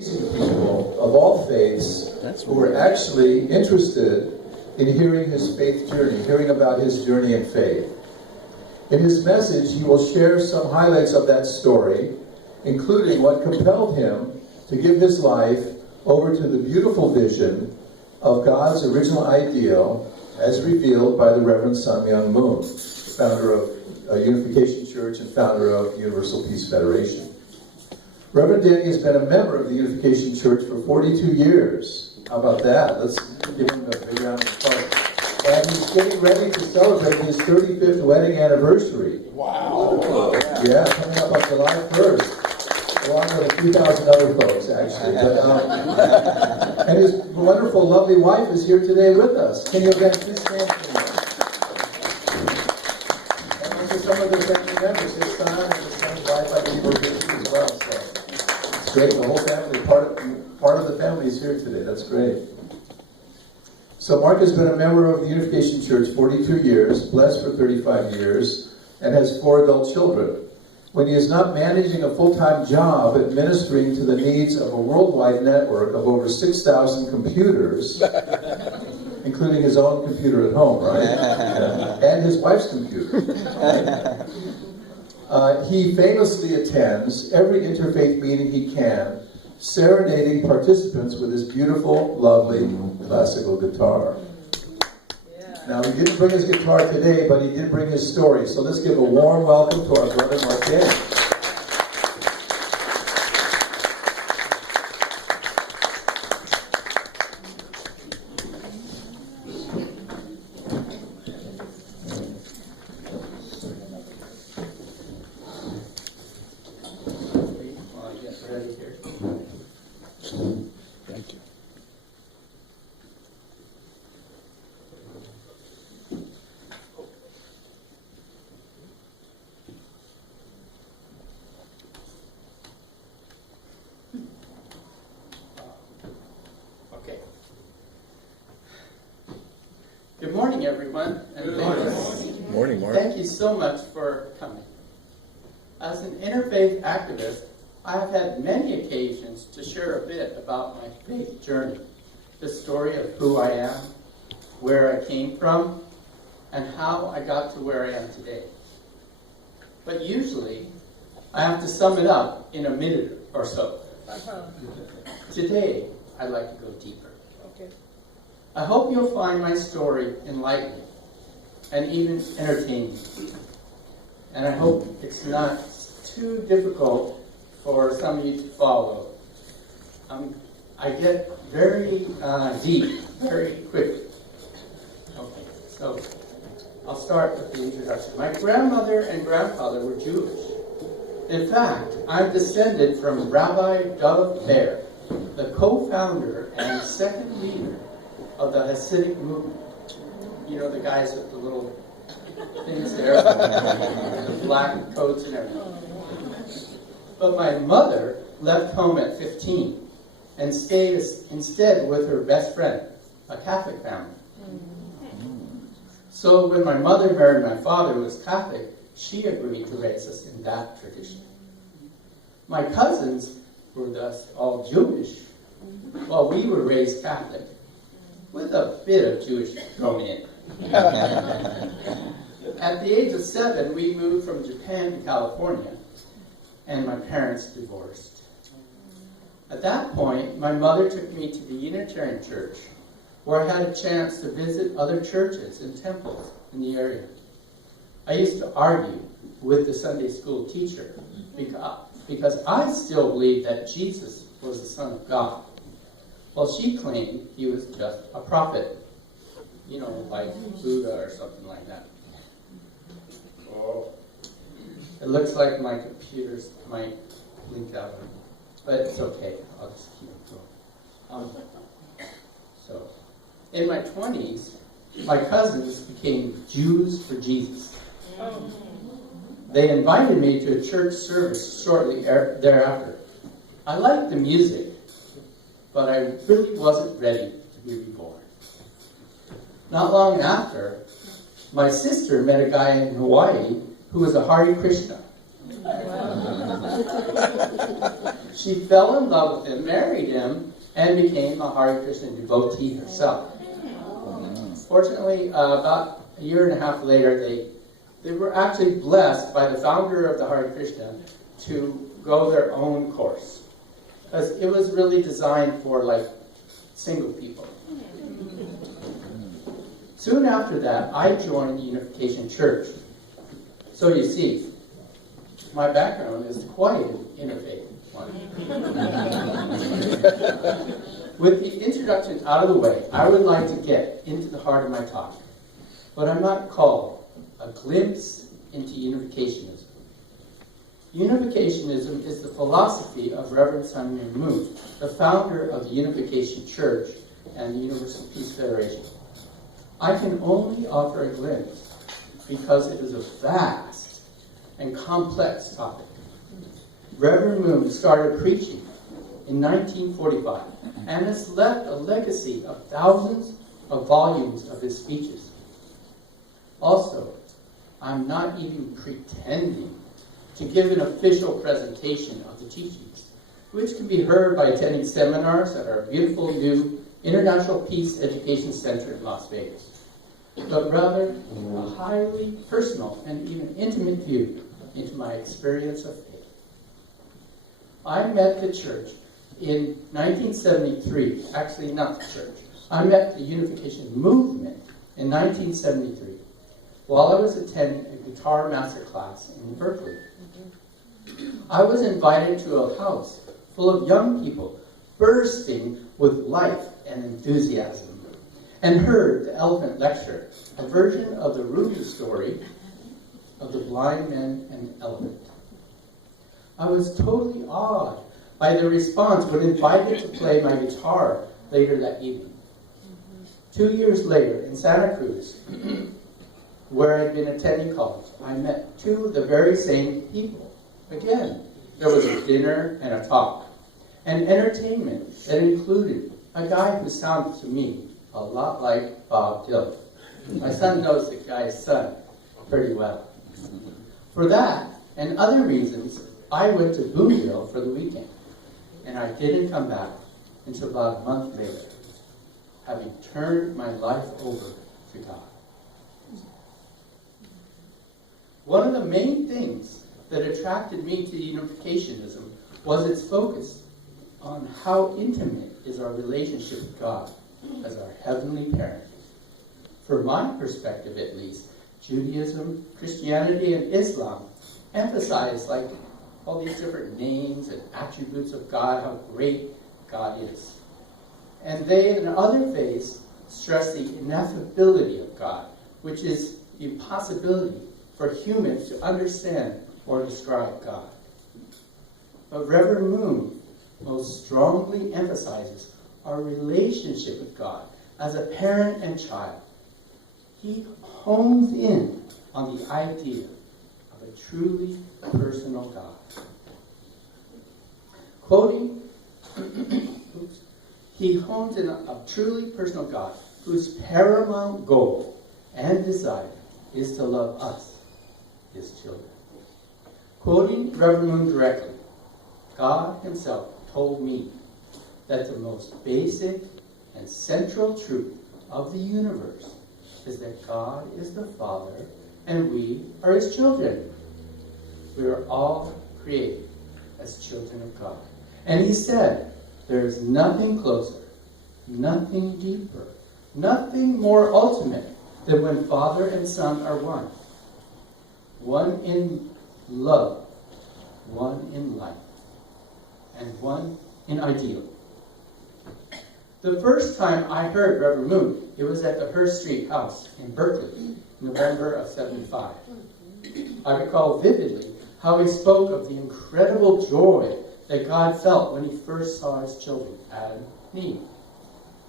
People of all faiths who were actually interested in hearing his faith journey, hearing about his journey in faith. In his message, he will share some highlights of that story, including what compelled him to give his life over to the beautiful vision of God's original ideal as revealed by the Reverend Sun Myung Moon, founder of Unification Church and founder of Universal Peace Federation. Reverend Danny has been a member of the Unification Church for 42 years. How about that? Let's give him a big round of applause. And he's getting ready to celebrate his 35th wedding anniversary. Wow. Yeah, coming up on July 1st, along with a few thousand other folks, actually. But, and his wonderful, lovely wife is here today with us. Can you again please stand for me? And those are some of the family members, his son and his son's wife, I believe, are with you as well. So it's great. The whole family, part of the family is here today. That's great. So Mark has been a member of the Unification Church 42 years, blessed for 35 years, and has 4 adult children. When he is not managing a full-time job administering to the needs of a worldwide network of over 6,000 computers, including his own computer at home, right? And his wife's computer. He famously attends every interfaith meeting he can, serenading participants with his beautiful, lovely classical guitar. Now, he didn't bring his guitar today, but he did bring his story. So let's give a warm welcome to our brother Mark Danny. Thank you. Okay. Good morning, everyone. Good morning, Mark. Thank you so much for coming. As an interfaith activist, I have had many occasions to share a bit about my faith journey, the story of who I am, where I came from, and how I got to where I am today. But usually, I have to sum it up in a minute or so. Today, I'd like to go deeper. Okay. I hope you'll find my story enlightening and even entertaining. And I hope it's not too difficult for some of you to follow. I get very deep very quickly. Okay, so I'll start with the introduction. My grandmother and grandfather were Jewish. In fact, I'm descended from Rabbi Dov Ber, the co-founder and second leader of the Hasidic movement. You know, the guys with the little things there, the black coats and everything. But my mother left home at 15 and stayed instead with her best friend, a Catholic family. So when my mother married my father, who was Catholic, she agreed to raise us in that tradition. My cousins were thus all Jewish, while we were raised Catholic, with a bit of Jewish thrown in. At the age of 7, we moved from Japan to California, and my parents divorced. At that point, my mother took me to the Unitarian Church, where I had a chance to visit other churches and temples in the area. I used to argue with the Sunday school teacher because I still believed that Jesus was the Son of God, while she claimed he was just a prophet, you know, like Buddha or something like that. Oh. It looks like my computers might blink out, but it's okay. I'll just keep it going. So, in my 20s, my cousins became Jews for Jesus. They invited me to a church service shortly thereafter. I liked the music, but I really wasn't ready to be reborn. Not long after, my sister met a guy in Hawaii who was a Hare Krishna, She fell in love with him, married him, and became a Hare Krishna devotee herself. Fortunately, about a year and a half later, they were actually blessed by the founder of the Hare Krishna to go their own course. Because it was really designed for, like, single people. Soon after that, I joined the Unification Church. So you see, my background is quite an interfaith one. With the introduction out of the way, I would like to get into the heart of my talk. What I might call a glimpse into Unificationism. Unificationism is the philosophy of Reverend Sun Myung Moon, the founder of the Unification Church and the Universal Peace Federation. I can only offer a glimpse because it is a vast and complex topic. Reverend Moon started preaching in 1945 and has left a legacy of thousands of volumes of his speeches. Also, I'm not even pretending to give an official presentation of the teachings, which can be heard by attending seminars at our beautiful new International Peace Education Center in Las Vegas, but rather a highly personal and even intimate view into my experience of faith. I met the church in 1973, actually not the church. I met the Unification movement in 1973 while I was attending a guitar master class in Berkeley. I was invited to a house full of young people bursting with life and enthusiasm and heard the elephant lecture, a version of the Ruby story of the blind man and the elephant. I was totally awed by the response when invited to play my guitar later that evening. 2 years later, in Santa Cruz, where I'd been attending college, I met two of the very same people. Again, there was a dinner and a talk, and entertainment that included a guy who sounded to me a lot like Bob Dylan. My son knows the guy's son pretty well. For that and other reasons, I went to Boonville for the weekend, and I didn't come back until about a month later, having turned my life over to God. One of the main things that attracted me to Unificationism was its focus on how intimate is our relationship with God as our heavenly parent. From my perspective, at least, Judaism, Christianity, and Islam emphasize like all these different names and attributes of God, how great God is. And they, in other faiths, stress the ineffability of God, which is the impossibility for humans to understand or describe God. But Reverend Moon most strongly emphasizes our relationship with God as a parent and child. He hones in on the idea of a truly personal God. Quoting, he hones in on a truly personal God whose paramount goal and desire is to love us, his children. Quoting Reverend Moon directly, God himself told me that the most basic and central truth of the universe is that God is the Father and we are his children. We are all created as children of God. And he said, there is nothing closer, nothing deeper, nothing more ultimate than when Father and Son are one. One in love, one in life, and one in ideal. The first time I heard Reverend Moon, it was at the Hearst Street House in Berkeley, November of '75. I recall vividly how he spoke of the incredible joy that God felt when he first saw his children, Adam and Eve.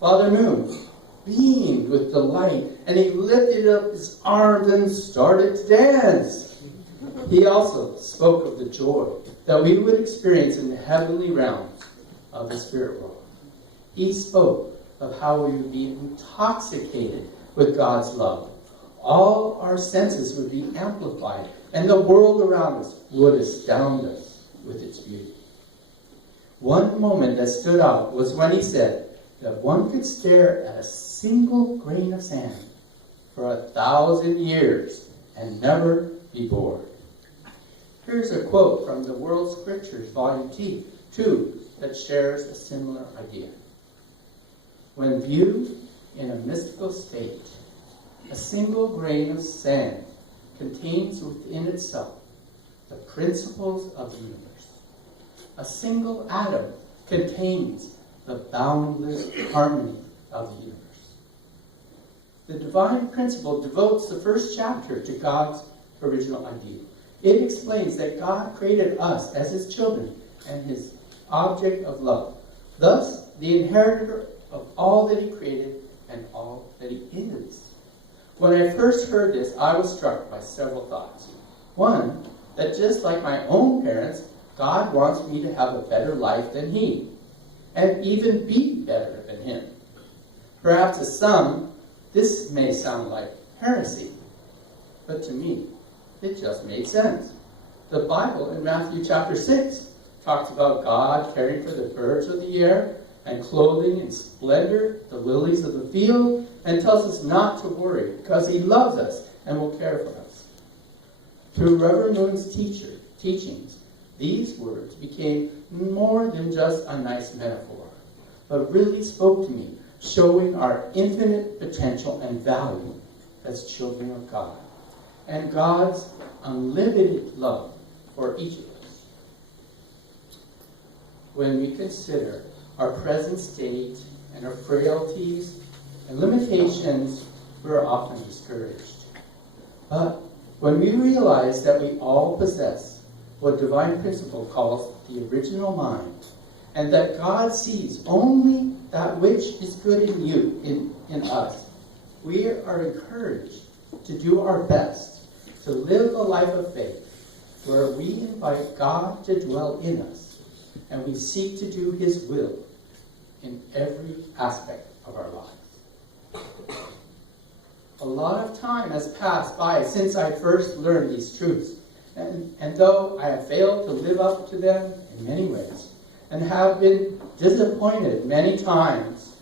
Father Moon beamed with delight, and he lifted up his arms and started to dance. He also spoke of the joy that we would experience in the heavenly realms of the spirit world. He spoke of how we would be intoxicated with God's love, all our senses would be amplified, and the world around us would astound us with its beauty. One moment that stood out was when he said that one could stare at a single grain of sand for 1,000 years and never be bored. Here's a quote from the World Scriptures, Volume 2, that shares a similar idea. When viewed in a mystical state, a single grain of sand contains within itself the principles of the universe. A single atom contains the boundless harmony of the universe. The divine principle devotes the first chapter to God's original ideal. It explains that God created us as his children and his object of love, thus the inheritor of all that he created and all that he is. When I first heard this, I was struck by several thoughts. One, that just like my own parents, God wants me to have a better life than he, and even be better than him. Perhaps to some, this may sound like heresy, but to me, it just made sense. The Bible in Matthew chapter 6 talks about God caring for the birds of the air and clothing in splendor the lilies of the field, and tells us not to worry because he loves us and will care for us. Through Reverend Moon's teachings, these words became more than just a nice metaphor, but really spoke to me, showing our infinite potential and value as children of God, and God's unlimited love for each of us. When we consider our present state and our frailties and limitations, we're often discouraged. But when we realize that we all possess what divine principle calls the original mind, and that God sees only that which is good in you, in us, we are encouraged to do our best to live a life of faith where we invite God to dwell in us, and we seek to do his will in every aspect of our lives. A lot of time has passed by since I first learned these truths, and though I have failed to live up to them in many ways, and have been disappointed many times,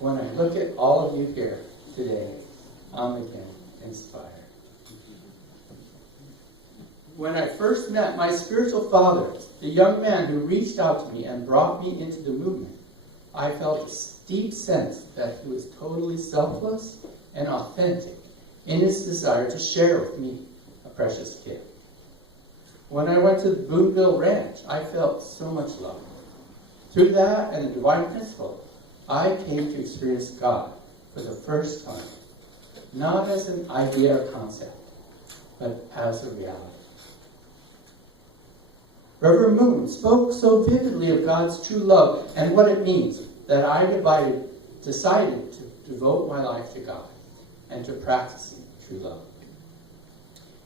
when I look at all of you here today, I'm again inspired. When I first met my spiritual father, the young man who reached out to me and brought me into the movement, I felt a deep sense that he was totally selfless and authentic in his desire to share with me a precious gift. When I went to the Boonville Ranch, I felt so much love. Through that and the divine principle, I came to experience God for the first time, not as an idea or concept, but as a reality. Reverend Moon spoke so vividly of God's true love and what it means that I decided to devote my life to God and to practicing true love.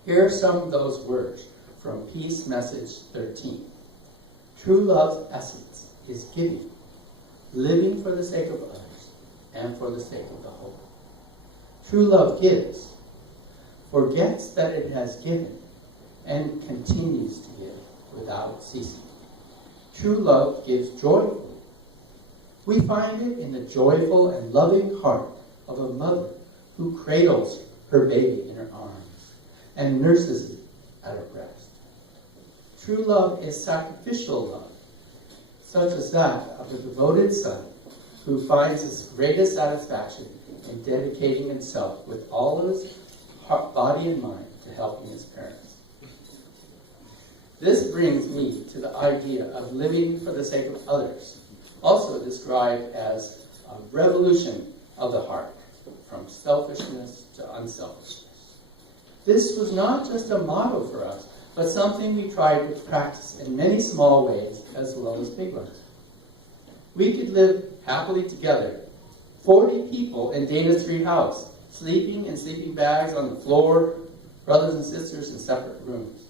Here are some of those words from Peace Message 13. True love's essence is giving, living for the sake of others and for the sake of the whole. True love gives, forgets that it has given, and continues to give without ceasing. True love gives joyfully. We find it in the joyful and loving heart of a mother who cradles her baby in her arms and nurses it at her breast. True love is sacrificial love, such as that of a devoted son who finds his greatest satisfaction in dedicating himself with all of his heart, body and mind to helping his parents. This brings me to the idea of living for the sake of others, also described as a revolution of the heart, from selfishness to unselfishness. This was not just a motto for us, but something we tried to practice in many small ways as well as big ones. We could live happily together, 40 people in Dana Street House, sleeping in sleeping bags on the floor, brothers and sisters in separate rooms.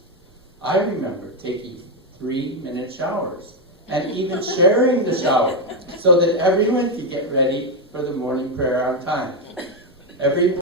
I remember taking 3-minute showers and even sharing the shower so that everyone could get ready for the morning prayer on time. Every